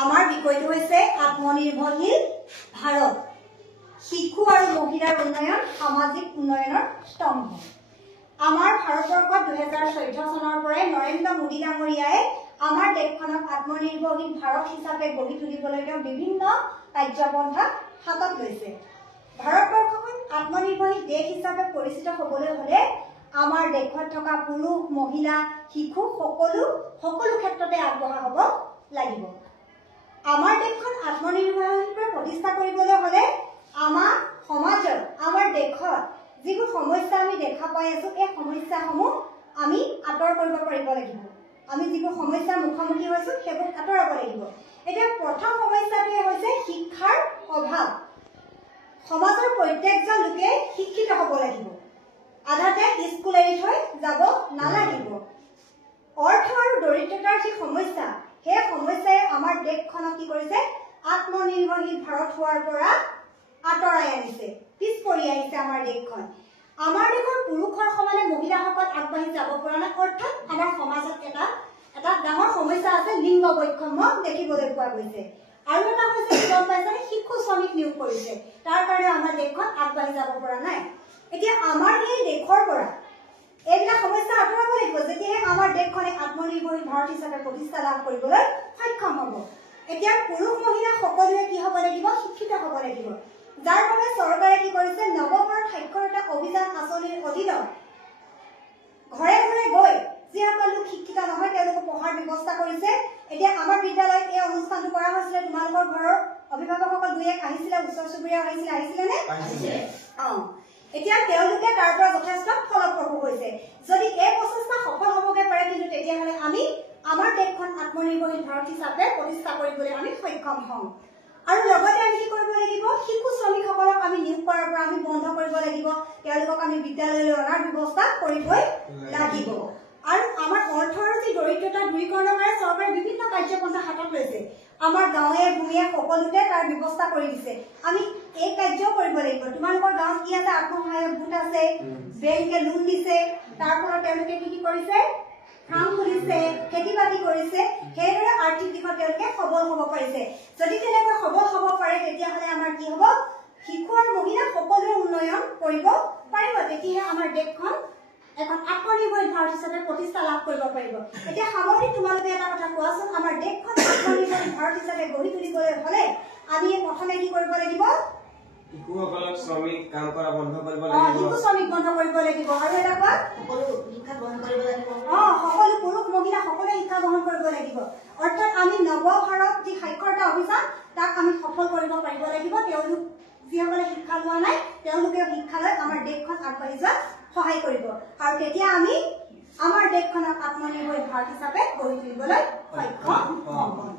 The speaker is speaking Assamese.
আমাৰ বিষয়টো হৈছে আত্মনিৰ্ভৰশীল ভাৰত শিশু আৰু মহিলাৰ উন্নয়ন সামাজিক উন্নয়নৰ স্তম্ভ। আমাৰ ভাৰতবৰ্ষত 2014 চনৰ পৰাই নৰেন্দ্ৰ মোদী ডাঙৰীয়াই আমাৰ দেশখনক আত্মনিৰ্ভৰশীল ভাৰত হিচাপে গঢ়ি তুলিবলৈ বিভিন্ন কাৰ্যপন্থা হাতত লৈছে। ভাৰতবৰ্ষখন আত্মনিৰ্ভৰশীল দেশ হিচাপে পৰিচিত হ'বলৈ হ'লে আমাৰ দেশত থকা পুৰুষ মহিলা শিশু সকলো ক্ষেত্ৰতে আগবঢ়া হ'ব লাগিব। আমাৰ দেশখন আত্মনিৰ্ভৰশীল প্ৰতিষ্ঠা কৰিবলৈ হ'লে আমাৰ সমাজৰ আমাৰ দেশত যিবোৰ সমস্যা আমি দেখা পাই আছো এই সমস্যাসমূহ আমি আঁতৰ কৰিব পাৰিব লাগিব। আমি যিবোৰ সমস্যাৰ মুখামুখি হৈছো সেইবোৰ আঁতৰাব লাগিব। এতিয়া প্ৰথম সমস্যাটোৱে হৈছে শিক্ষাৰ অভাৱ। সমাজৰ প্ৰত্যেকজন লোকে শিক্ষিত হ'ব লাগিব। আধাতে স্কুল এৰি থৈ যাব নালাগিব। অৰ্থ আৰু দৰিদ্ৰতাৰ যি সমস্যা সেই সমস্যাই আমাৰ দেশখনক কি কৰিছে আত্মনিৰ্ভৰশীল ভাৰত হোৱাৰ পৰা আঁতৰাই আনিছে, পিছ পৰি আহিছে আমাৰ দেশখন। আমাৰ দেশৰ পুৰুষৰ সমানে মহিলাসকল আগবাঢ়ি যাব পৰা নাই, অৰ্থাৎ আমাৰ সমাজত এটা ডাঙৰ সমস্যা আছে, লিংগ বৈষম্য দেখিবলৈ পোৱা গৈছে। আৰু এটা হৈছে গম পাইছে শিশু শ্ৰমিক নিয়োগ কৰিছে, তাৰ কাৰণে আমাৰ দেশখন আগবাঢ়ি যাব পৰা নাই। এতিয়া আমাৰ এই দেশৰ পৰা এইবিলাক সমস্যা আঁতৰাব লাগিব, যেতিয়াহে আমাৰ দেশখনে আত্মনিৰ্ভৰশীল ভাৰত হিচাপে প্ৰতিষ্ঠা লাভ কৰিবলৈ সক্ষম হ'ব। এতিয়া পুৰুষ মহিলা সকলোৱে কি হ'ব লাগিব শিক্ষিত হ'ব লাগিব। যাৰ বাবে চৰকাৰে কি কৰিছে নৱভাৰত সাক্ষৰতা অভিযান আঁচনিৰ অধীনত ঘৰে ঘৰে গৈ যিসকল লোক শিক্ষিত নহয় তেওঁলোকক পঢ়াৰ ব্যৱস্থা কৰিছে। এতিয়া আমাৰ বিদ্যালয়ত এই অনুষ্ঠানটো কৰা হৈছিলে, তোমালোকৰ ঘৰৰ অভিভাৱকসকল দুই এক আহিছিলে, ওচৰ চুবুৰীয়া আহিছিলে নে? এতিয়া তেওঁলোকে তাৰ পৰা যথেষ্ট ফলপ্ৰসূ হৈছে। যদি এই প্ৰচেষ্টা সফল হ'বগে পাৰে কিন্তু তেতিয়াহ'লে আমি আমাৰ দেশখন আত্মনিৰ্ভৰশীল ভাৰত হিচাপে প্ৰতিষ্ঠা কৰিবলৈ আমি সক্ষম হ'ম। আৰু লগতে আমি কি কৰিব লাগিব শিশু শ্ৰমিকসকলক আমি নিয়োগ কৰাৰ পৰা আমি বন্ধ কৰিব লাগিব, তেওঁলোকক আমি বিদ্যালয়লৈ অনাৰ ব্যৱস্থা কৰিবই লাগিব। আৰু আমাৰ অৰ্থ আৰু যি দৰিদ্ৰতা দূৰীকৰণৰ কাৰণে চৰকাৰে বিভিন্ন কাৰ্যপন্থা হাতত লৈছে। আমাৰ গাঁৱে ভূঞে সকলোতে তাৰ ব্যৱস্থা কৰি দিছে। আমি এই কাৰ্যও কৰিব লাগিব। তোমালোকৰ গাঁৱত কি আছে আত্মসহায়ক গোট আছে, বেংকে লোন দিছে, তাৰ ফলত তেওঁলোকে কি কৰিছে ফাৰ্ম খুলিছে, খেতি বাতি কৰিছে, সেইদৰে আৰ্থিক দিশত তেওঁলোকে সবল হ'ব পাৰিছে। যদি তেনেকৈ সবল হ'ব পাৰে তেতিয়াহ'লে আমাৰ কি হ'ব শিশু আৰু মহিলা সকলোৱে উন্নয়ন কৰিব পাৰিব, তেতিয়াহে আমাৰ দেশখন এখন আত্মনিৰ্ভৰশীল ভাৰত হিচাপে প্ৰতিষ্ঠা লাভ কৰিব পাৰিব। এতিয়া সামৰি তোমালোকে এটা কথা কোৱাচোন, আমাৰ দেশখন আত্মনিৰ্ভৰশীল ভাৰত হিচাপে গঢ়ি তুলিবলৈ হ'লে আমি প্ৰথমে কি কৰিব লাগিব শিশুসকলক শ্ৰমিক কাম কৰা বন্ধ কৰিব লাগিব। শিশু শ্ৰমিক বন্ধ কৰিব লাগিব। আৰু এটা কোৱা সকলো শিক্ষা গ্ৰহণ কৰিব লাগিব। সকলো পুৰুষ মহিলা সকলোৱে শিক্ষা গ্ৰহণ কৰিব লাগিব। অৰ্থাৎ আমি নৱভাৰত যি সাক্ষৰতা অভিযান তাক আমি সফল কৰিব পাৰিব লাগিব। তেওঁলোক যিসকলে শিক্ষা লোৱা নাই তেওঁলোকে শিক্ষালৈ আমাৰ দেশখন আগবাঢ়ি যোৱাত সহায় কৰিব। আৰু তেতিয়া আমি আমাৰ দেশখনক আত্মনিৰ্ভৰশীল ভাৰত হিচাপে গঢ়ি তুলিবলৈ সক্ষম হ'ম।